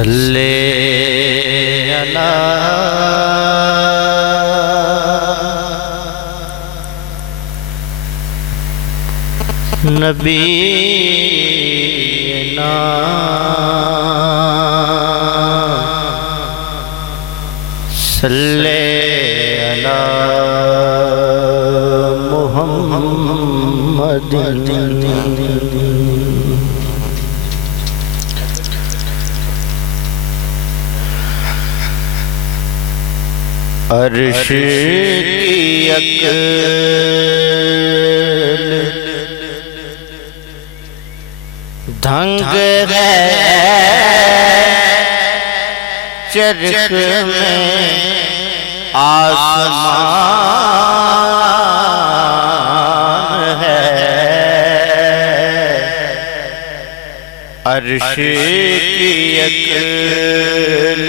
صلی علی نبینا صلی علی محمد عرش کی اکل دھنگ ہے چرخ میں آسمان ہے عرش کی اکل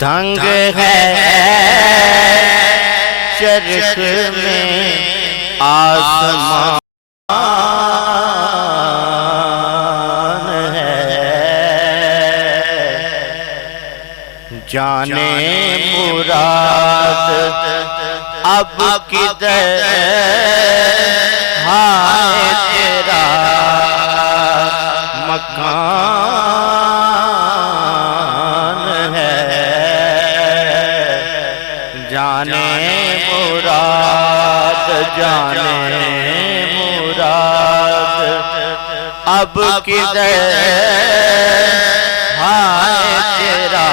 دھنگ ہے چرخ میں آسمان ہے جانے مراد اب کدھر ہے تیرا مکان جانے مراد اب کدھر ہے تیرا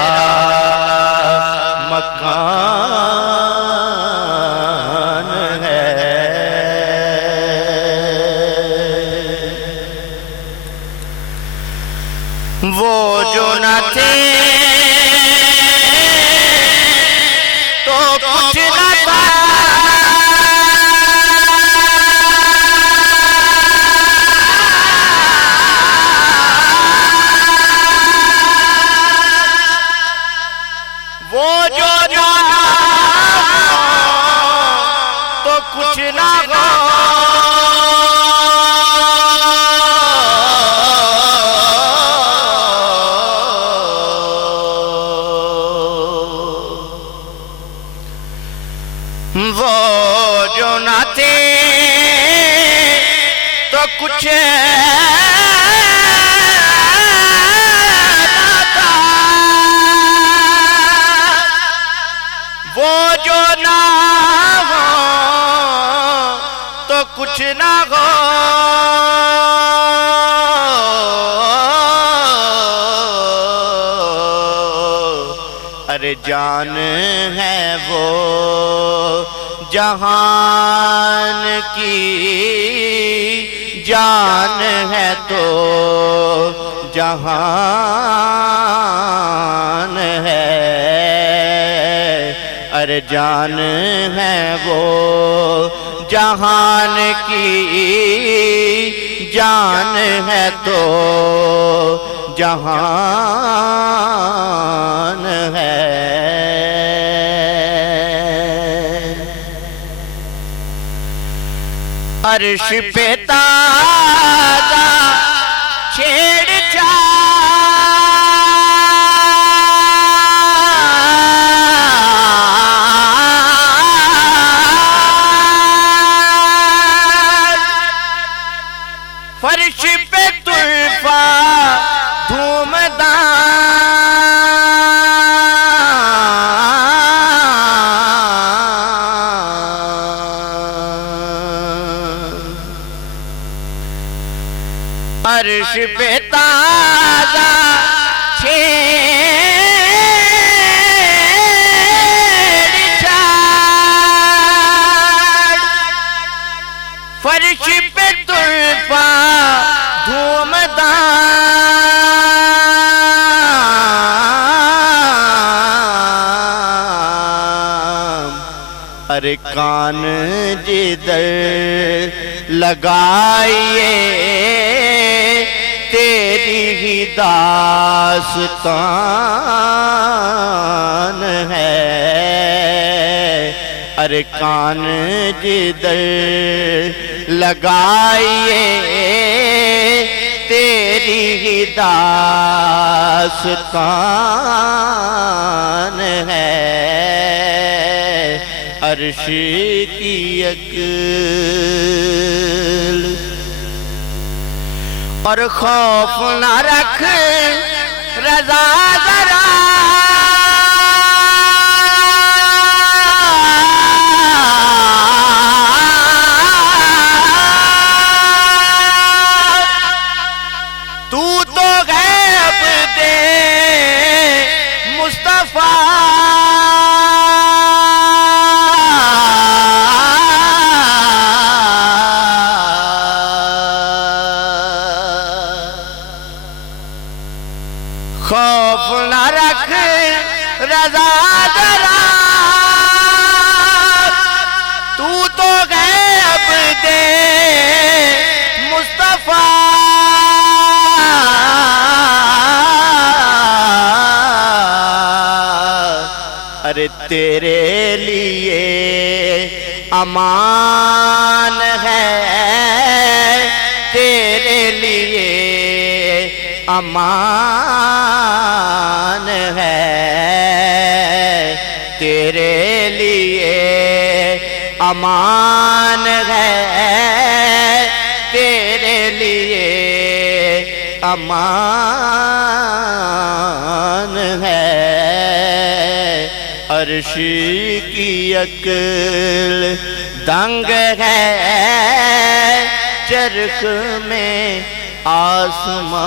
مکان ہے وہ جو نہ تھے تو کچھ نہ تھا وہ جو نہ تو کچھ نہ ہو وہ جو نہ تھے تو کچھ نہ تھا وہ جو نہ ہو تو کچھ نہ ہو ارے جان ہے وہ جہان کی جان ہے تو جہان ہے ارے جان ہے وہ جہان کی جان ہے تو جہان ہے عرش پہ تازہ چھیڑ فرش پہ طرفہ دھوم عرش پہ تازہ چھیڑ چھاڑ فرش پہ طرفہ دھوم دام ارے کان جدھر لگائیے تیری ہی داستان ہے ارے کان جدھر لگائیے تیری تیری ہی داستان ہے عرش کی اکل اور خوف نہ رکھ رضا ذرا تو تو غیب دے مصطفیٰ خوف نہ رکھ رضا ذرا تو تو غیب دے مصطفیٰ ارے تیرے لیے امان ہے تیرے لیے امان ہے تیرے لیے امان ہے تیرے لیے امان ہے عرش کی عقل دنگ ہے چرخ میں آسمان